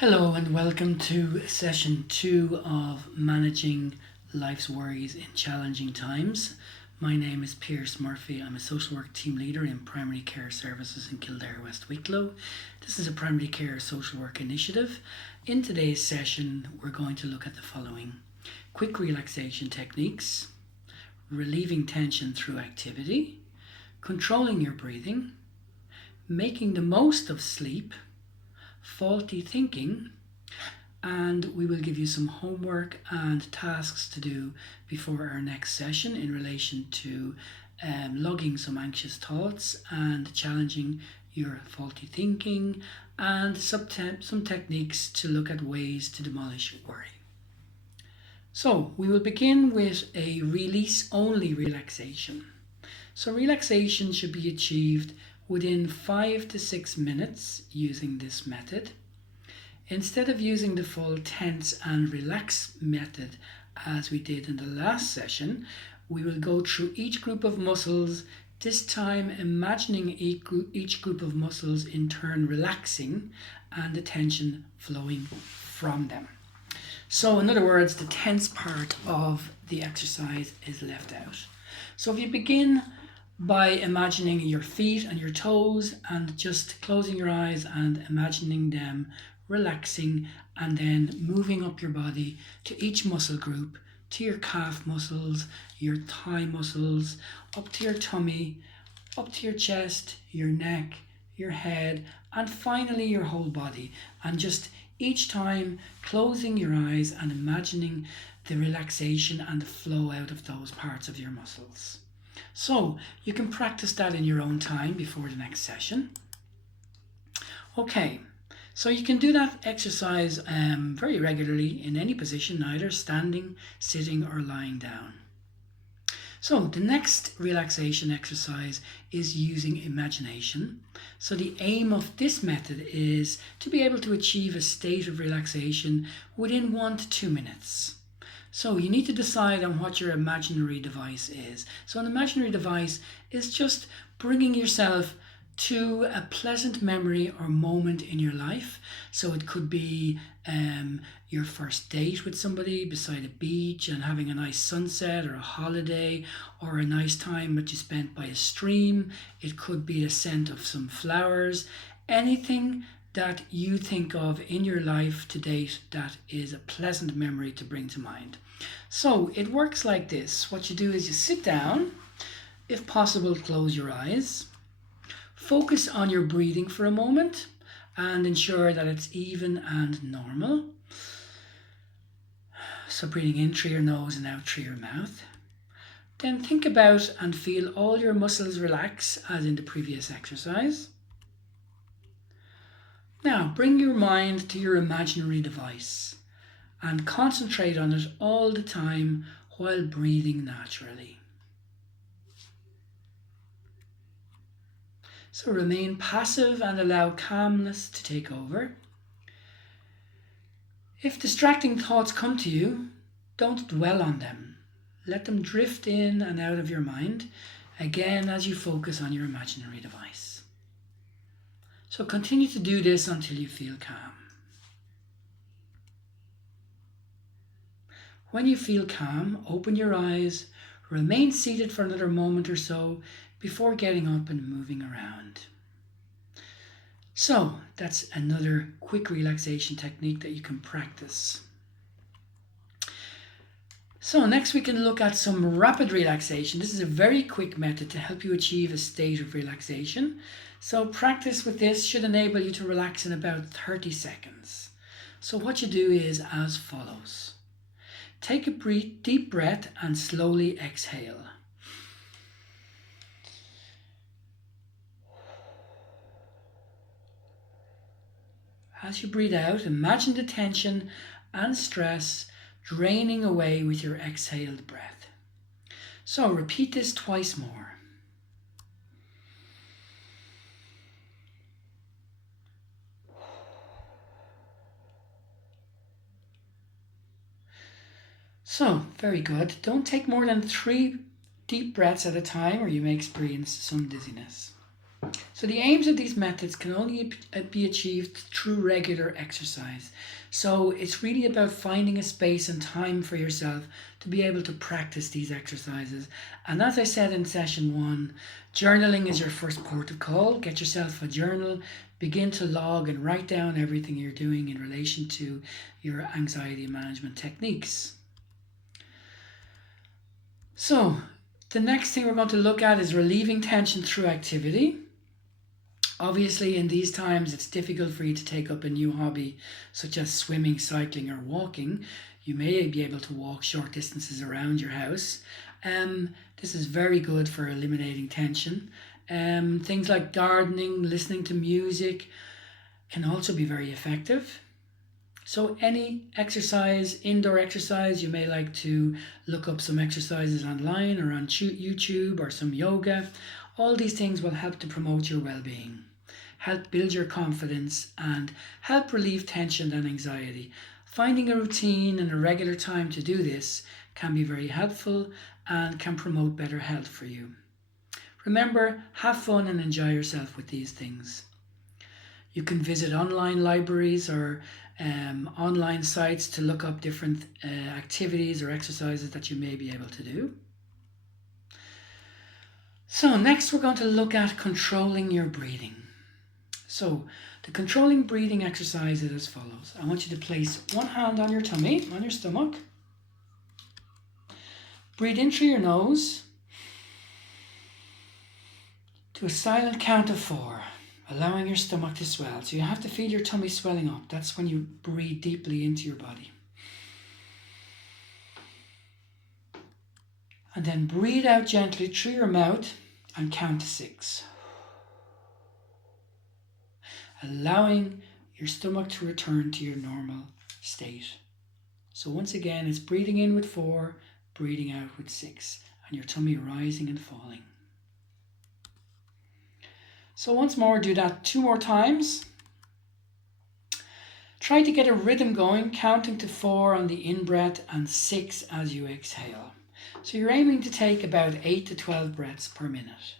Hello and welcome to session 2 of Managing Life's Worries in Challenging Times. My name is Pierce Murphy. I'm a social work team leader in primary care services in Kildare, West Wicklow. This is a primary care social work initiative. In today's session, we're going to look at the following: quick relaxation techniques, relieving tension through activity, controlling your breathing, making the most of sleep, faulty thinking, and we will give you some homework and tasks to do before our next session in relation to logging some anxious thoughts and challenging your faulty thinking, and some techniques to look at ways to demolish worry. So we will begin with a release only relaxation. So relaxation should be achieved within 5 to 6 minutes using this method. Instead of using the full tense and relax method as we did in the last session, we will go through each group of muscles, this time imagining each group of muscles in turn relaxing and the tension flowing from them. So in other words, the tense part of the exercise is left out. So if you begin by imagining your feet and your toes and just closing your eyes and imagining them relaxing, and then moving up your body to each muscle group, to your calf muscles, your thigh muscles, up to your tummy, up to your chest, your neck, your head, and finally your whole body. And just each time closing your eyes and imagining the relaxation and the flow out of those parts of your muscles. So you can practice that in your own time before the next session. Okay, so you can do that exercise very regularly in any position, either standing, sitting, or lying down. So the next relaxation exercise is using imagination. So the aim of this method is to be able to achieve a state of relaxation within 1 to 2 minutes. So you need to decide on what your imaginary device is. So an imaginary device is just bringing yourself to a pleasant memory or moment in your life. So it could be your first date with somebody beside a beach and having a nice sunset, or a holiday, or a nice time that you spent by a stream. It could be a scent of some flowers. Anything that you think of in your life to date that is a pleasant memory to bring to mind. So it works like this. What you do is you sit down, if possible close your eyes, focus on your breathing for a moment and ensure that it's even and normal. So breathing in through your nose and out through your mouth. Then think about and feel all your muscles relax as in the previous exercise. Now bring your mind to your imaginary device and concentrate on it all the time while breathing naturally. So remain passive and allow calmness to take over. If distracting thoughts come to you, don't dwell on them. Let them drift in and out of your mind, again as you focus on your imaginary device. So continue to do this until you feel calm. When you feel calm, open your eyes, remain seated for another moment or so before getting up and moving around. So that's another quick relaxation technique that you can practice. So next we can look at some rapid relaxation. This is a very quick method to help you achieve a state of relaxation. So practice with this should enable you to relax in about 30 seconds. So what you do is as follows. Take a deep breath and slowly exhale. As you breathe out, imagine the tension and stress draining away with your exhaled breath. So repeat this twice more. So, very good. Don't take more than 3 deep breaths at a time or you may experience some dizziness. So the aims of these methods can only be achieved through regular exercise. So it's really about finding a space and time for yourself to be able to practice these exercises. And as I said in session one, journaling is your first port of call. Get yourself a journal, begin to log and write down everything you're doing in relation to your anxiety management techniques. So the next thing we're going to look at is relieving tension through activity. Obviously, in these times, it's difficult for you to take up a new hobby such as swimming, cycling, or walking. You may be able to walk short distances around your house. This is very good for eliminating tension. Things like gardening, listening to music can also be very effective. So any exercise, indoor exercise, you may like to look up some exercises online or on YouTube or some yoga. All these things will help to promote your well-being, help build your confidence, and help relieve tension and anxiety. Finding a routine and a regular time to do this can be very helpful and can promote better health for you. Remember, have fun and enjoy yourself with these things. You can visit online libraries or online sites to look up different activities or exercises that you may be able to do. So next we're going to look at controlling your breathing. So the controlling breathing exercise is as follows. I want you to place one hand on your tummy, on your stomach. Breathe in through your nose to a silent count of 4, allowing your stomach to swell. So you have to feel your tummy swelling up. That's when you breathe deeply into your body. And then breathe out gently through your mouth and count to 6. Allowing your stomach to return to your normal state. So once again, it's breathing in with 4, breathing out with 6, and your tummy rising and falling. So once more, do that 2 more times. Try to get a rhythm going, counting to 4 on the in-breath and 6 as you exhale. So you're aiming to take about 8 to 12 breaths per minute.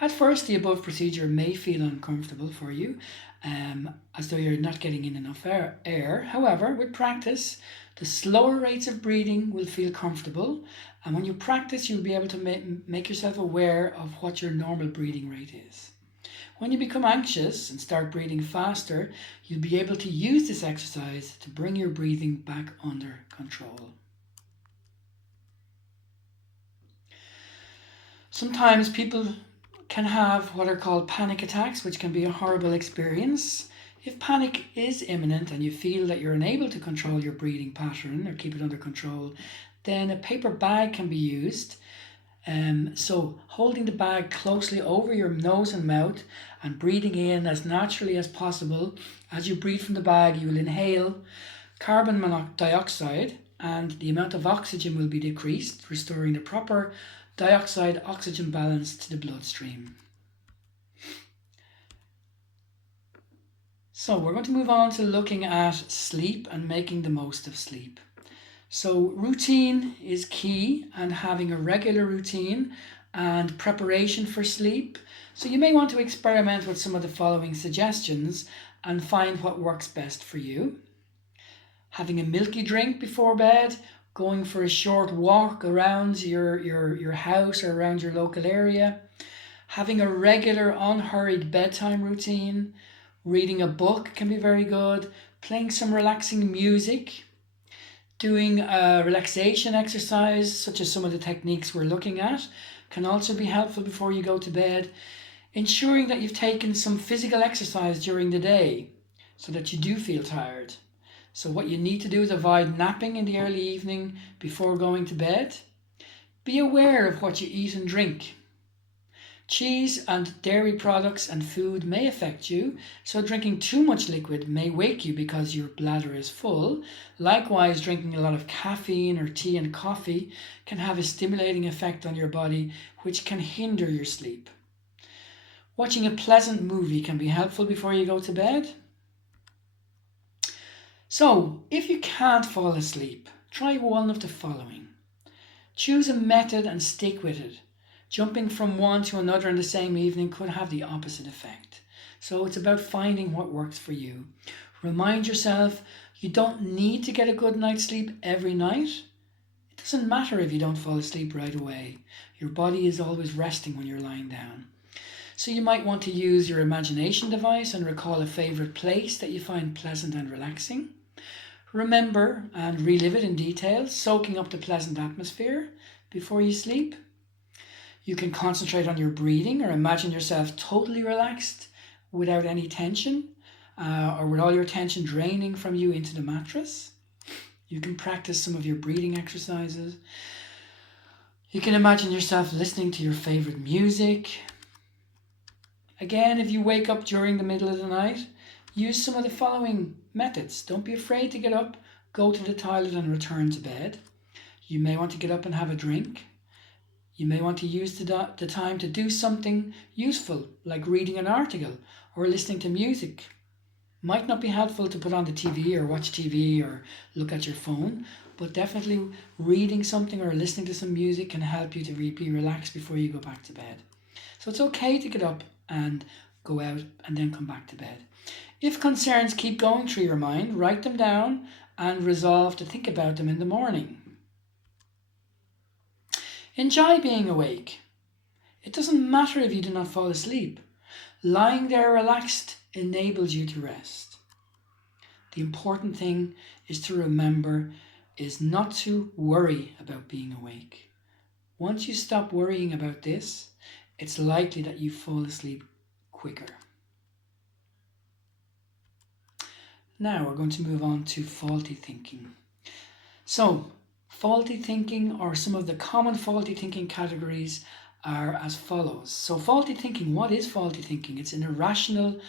At first, the above procedure may feel uncomfortable for you, as though you're not getting in enough air. However, with practice, the slower rates of breathing will feel comfortable, and when you practice, you'll be able to make yourself aware of what your normal breathing rate is. When you become anxious and start breathing faster, you'll be able to use this exercise to bring your breathing back under control. Sometimes people can have what are called panic attacks, which can be a horrible experience. If panic is imminent and you feel that you're unable to control your breathing pattern or keep it under control, then a paper bag can be used. So holding the bag closely over your nose and mouth and breathing in as naturally as possible. As you breathe from the bag, you will inhale carbon dioxide and the amount of oxygen will be decreased, restoring the proper dioxide-oxygen balance to the bloodstream. So we're going to move on to looking at sleep and making the most of sleep. So routine is key, and having a regular routine and preparation for sleep. So you may want to experiment with some of the following suggestions and find what works best for you. Having a milky drink before bed, going for a short walk around your house or around your local area, having a regular unhurried bedtime routine, reading a book can be very good, playing some relaxing music, doing a relaxation exercise such as some of the techniques we're looking at can also be helpful before you go to bed, ensuring that you've taken some physical exercise during the day so that you do feel tired. So what you need to do is avoid napping in the early evening before going to bed. Be aware of what you eat and drink. Cheese and dairy products and food may affect you, so drinking too much liquid may wake you because your bladder is full. Likewise, drinking a lot of caffeine or tea and coffee can have a stimulating effect on your body, which can hinder your sleep. Watching a pleasant movie can be helpful before you go to bed. So, if you can't fall asleep, try one of the following. Choose a method and stick with it. Jumping from one to another in the same evening could have the opposite effect. So it's about finding what works for you. Remind yourself you don't need to get a good night's sleep every night. It doesn't matter if you don't fall asleep right away. Your body is always resting when you're lying down. So you might want to use your imagination device and recall a favourite place that you find pleasant and relaxing. Remember and relive it in detail, soaking up the pleasant atmosphere before you sleep. You can concentrate on your breathing or imagine yourself totally relaxed without any tension or with all your tension draining from you into the mattress. You can practice some of your breathing exercises. You can imagine yourself listening to your favourite music. Again, if you wake up during the middle of the night, use some of the following methods. Don't be afraid to get up, go to the toilet and return to bed. You may want to get up and have a drink. You may want to use the time to do something useful, like reading an article or listening to music. Might not be helpful to put on the TV or watch TV or look at your phone, but definitely reading something or listening to some music can help you to be relaxed before you go back to bed. So it's okay to get up and go out and then come back to bed. If concerns keep going through your mind, write them down and resolve to think about them in the morning. Enjoy being awake. It doesn't matter if you do not fall asleep. Lying there relaxed enables you to rest. The important thing is to remember is not to worry about being awake. Once you stop worrying about this, it's likely that you fall asleep quicker. Now we're going to move on to faulty thinking. So, faulty thinking, or some of the common faulty thinking categories, are as follows. So faulty thinking, what is faulty thinking? It's an irrational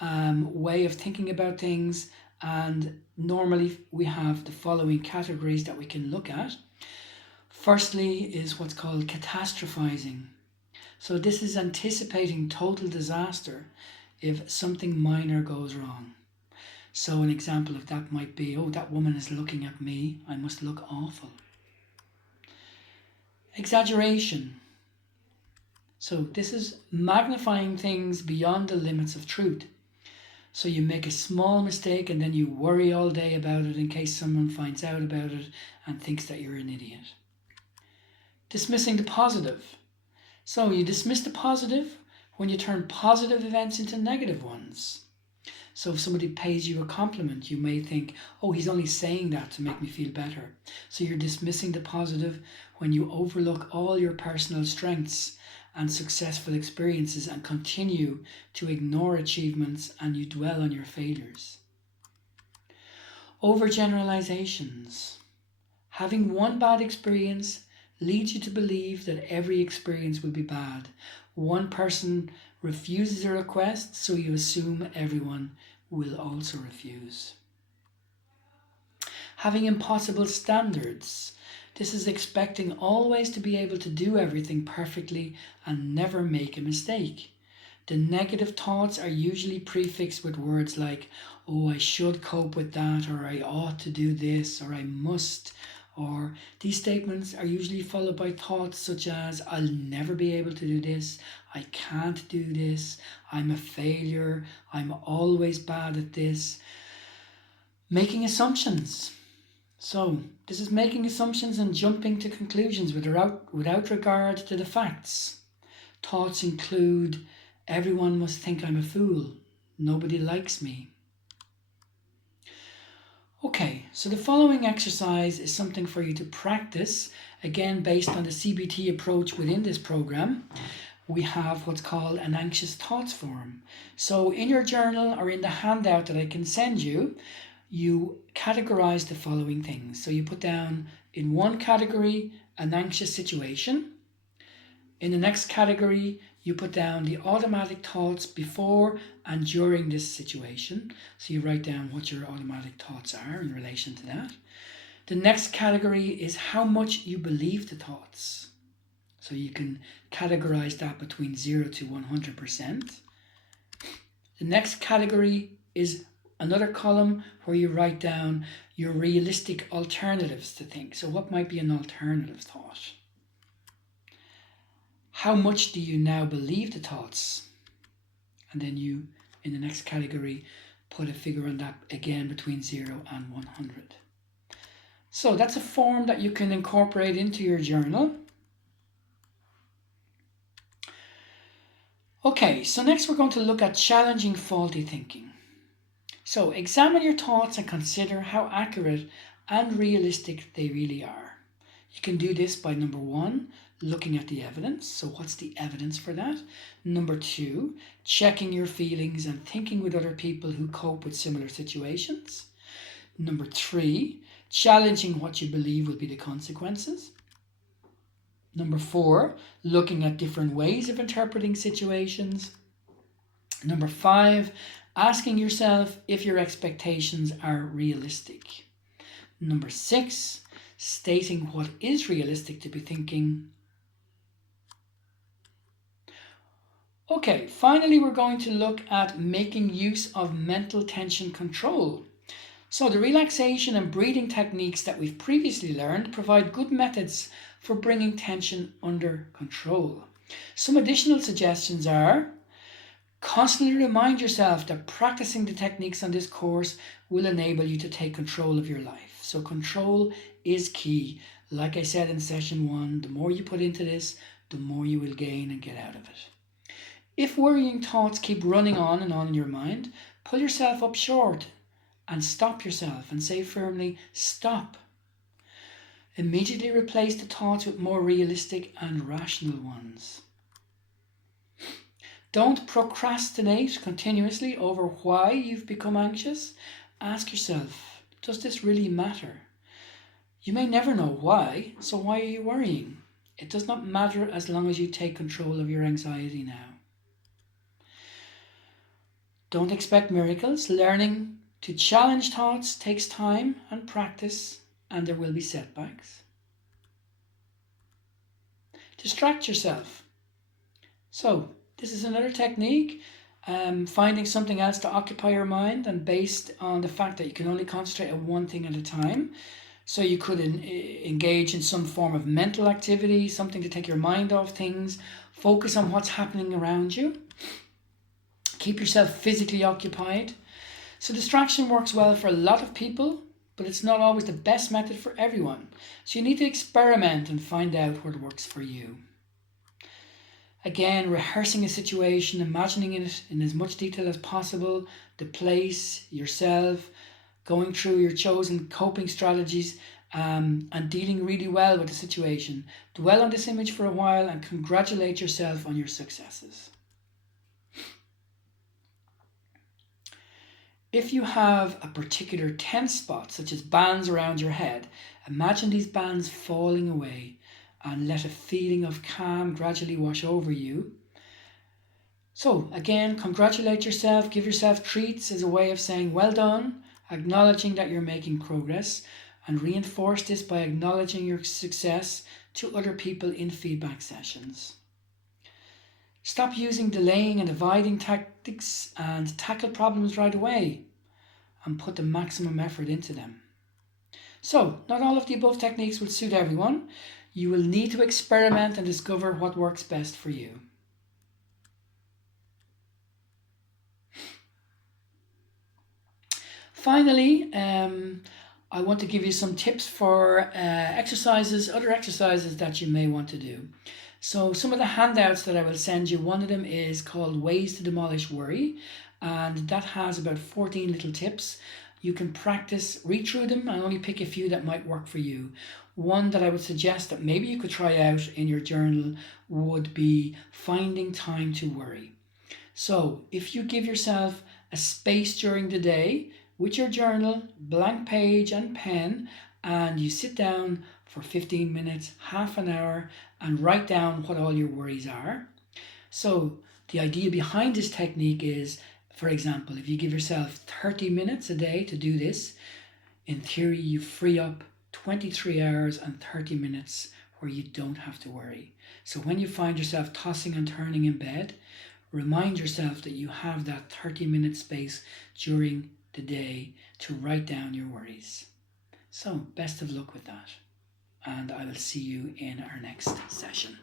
way of thinking about things, and normally we have the following categories that we can look at. Firstly is what's called catastrophizing. So this is anticipating total disaster if something minor goes wrong. So an example of that might be, oh, that woman is looking at me, I must look awful. Exaggeration. So this is magnifying things beyond the limits of truth. So you make a small mistake and then you worry all day about it in case someone finds out about it and thinks that you're an idiot. Dismissing the positive. So you dismiss the positive when you turn positive events into negative ones. So if somebody pays you a compliment, you may think, oh, he's only saying that to make me feel better. So you're dismissing the positive when you overlook all your personal strengths and successful experiences and continue to ignore achievements and you dwell on your failures. Overgeneralizations. Having one bad experience leads you to believe that every experience will be bad. One person refuses a request, so you assume everyone will also refuse. Having impossible standards. This is expecting always to be able to do everything perfectly and never make a mistake. The negative thoughts are usually prefixed with words like, oh, I should cope with that, or I ought to do this, or I must. Or these statements are usually followed by thoughts such as, I'll never be able to do this, I can't do this, I'm a failure, I'm always bad at this. Making assumptions. So this is making assumptions and jumping to conclusions without regard to the facts. Thoughts include, everyone must think I'm a fool, nobody likes me. Okay, so the following exercise is something for you to practice, again based on the CBT approach within this program. We have what's called an anxious thoughts form. So in your journal or in the handout that I can send you, you categorize the following things. So you put down in one category an anxious situation. In the next category, you put down the automatic thoughts before and during this situation. So you write down what your automatic thoughts are in relation to that. The next category is how much you believe the thoughts. So you can categorize that between 0 to 100%. The next category is another column where you write down your realistic alternatives to think. So what might be an alternative thought? How much do you now believe the thoughts? And then you, in the next category, put a figure on that again between 0 and 100. So that's a form that you can incorporate into your journal. Okay, so next we're going to look at challenging faulty thinking. So examine your thoughts and consider how accurate and realistic they really are. You can do this by number 1, looking at the evidence. So what's the evidence for that? Number 2, checking your feelings and thinking with other people who cope with similar situations. Number 3, challenging what you believe will be the consequences. Number 4, looking at different ways of interpreting situations. Number 5, asking yourself if your expectations are realistic. Number 6, stating what is realistic to be thinking. Okay, finally we're going to look at making use of mental tension control. So the relaxation and breathing techniques that we've previously learned provide good methods for bringing tension under control. Some additional suggestions are: constantly remind yourself that practicing the techniques on this course will enable you to take control of your life. So control is key. Like I said in session 1, the more you put into this, the more you will gain and get out of it. If worrying thoughts keep running on and on in your mind, pull yourself up short and stop yourself and say firmly, stop. Immediately replace the thoughts with more realistic and rational ones. Don't procrastinate continuously over why you've become anxious. Ask yourself, does this really matter? You may never know why, so why are you worrying? It does not matter as long as you take control of your anxiety now. Don't expect miracles. Learning to challenge thoughts takes time and practice, and there will be setbacks. Distract yourself. So, this is another technique, finding something else to occupy your mind, and based on the fact that you can only concentrate on one thing at a time. So you could engage in some form of mental activity, something to take your mind off things, focus on what's happening around you. Keep yourself physically occupied. So distraction works well for a lot of people, but it's not always the best method for everyone. So you need to experiment and find out what works for you. Again, rehearsing a situation, imagining it in as much detail as possible, the place, yourself, going through your chosen coping strategies, and dealing really well with the situation. Dwell on this image for a while and congratulate yourself on your successes. If you have a particular tense spot, such as bands around your head, imagine these bands falling away and let a feeling of calm gradually wash over you. So again, congratulate yourself, give yourself treats as a way of saying well done, acknowledging that you're making progress, and reinforce this by acknowledging your success to other people in feedback sessions. Stop using delaying and avoiding tactics and tackle problems right away and put the maximum effort into them. So, not all of the above techniques will suit everyone. You will need to experiment and discover what works best for you. Finally, I want to give you some tips for other exercises that you may want to do. So some of the handouts that I will send you, one of them is called Ways to Demolish Worry, and that has about 14 little tips. You can practice, read through them, and only pick a few that might work for you. One that I would suggest that maybe you could try out in your journal would be finding time to worry. So if you give yourself a space during the day with your journal, blank page and pen, and you sit down for 15 minutes, half an hour, and write down what all your worries are. So the idea behind this technique is, for example, if you give yourself 30 minutes a day to do this, in theory you free up 23 hours and 30 minutes where you don't have to worry. So when you find yourself tossing and turning in bed, remind yourself that you have that 30-minute space during the day to write down your worries. So best of luck with that, and I will see you in our next session.